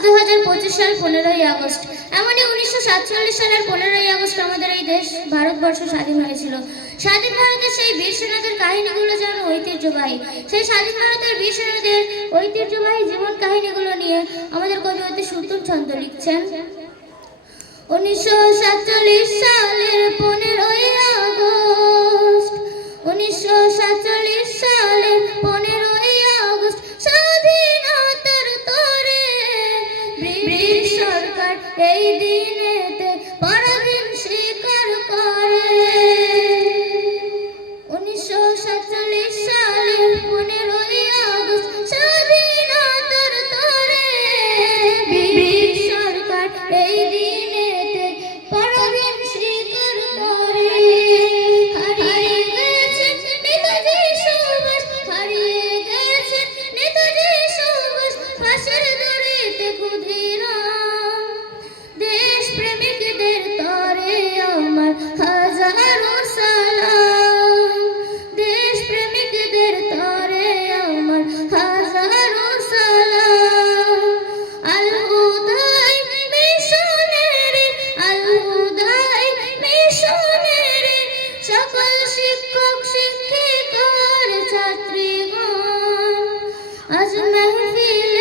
পঁচিশ সাল পনেরোই আগস্ট। এমনই উনিশশো সাতচল্লিশ সালের পনেরোই আগস্ট আমাদের এই দেশ ভারতবর্ষ স্বাধীন হয়েছিল। স্বাধীন ভারতের সেই বীর সেনাদের কাহিনীগুলো যেন ঐতিহ্যবাহী। সেই স্বাধীন ভারতের বীর সেনাদের ঐতিহ্যবাহী জীবন কাহিনীগুলো নিয়ে আমাদের কবি অতি সুতুল ছন্দ লিখছেন। উনিশশো সাতচল্লিশ সালের পনেরোই আগস্ট, উনিশশো সাতচল্লিশ உன்னில்